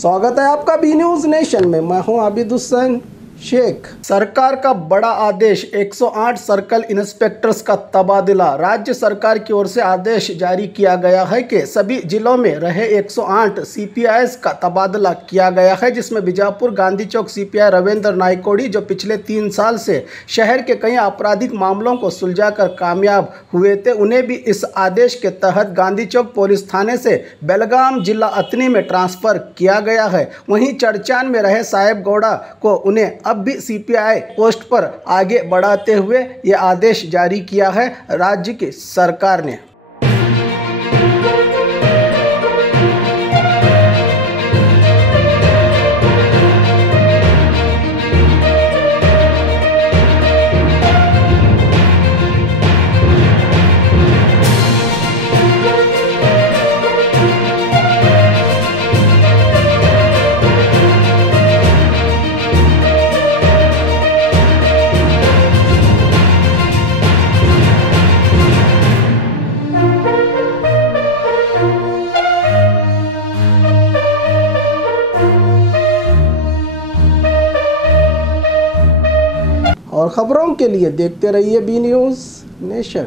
स्वागत है आपका बी न्यूज नेशन में। मैं हूं आबिद हुसैन शेख। सरकार का बड़ा आदेश, 108 सर्कल इंस्पेक्टर्स का तबादला। राज्य सरकार की ओर से आदेश जारी किया गया है कि सभी जिलों में रहे 108 सीपीआईएस का तबादला किया गया है, जिसमें बीजापुर गांधी चौक सीपीआई रविंद्र नायकोड़ी, जो पिछले 3 साल से शहर के कई आपराधिक मामलों को सुलझाकर कामयाब हुए थे, उन्हें भी इस आदेश के तहत गांधी चौक पुलिस थाने से बेलगाम जिला अतनी में ट्रांसफर किया गया है। वहीं चर्चान में रहे साहेब गौड़ा को उन्हें अब भी सीपीआई पोस्ट पर आगे बढ़ाते हुए ये आदेश जारी किया है राज्य की सरकार ने। और खबरों के लिए देखते रहिए बी न्यूज नेशन।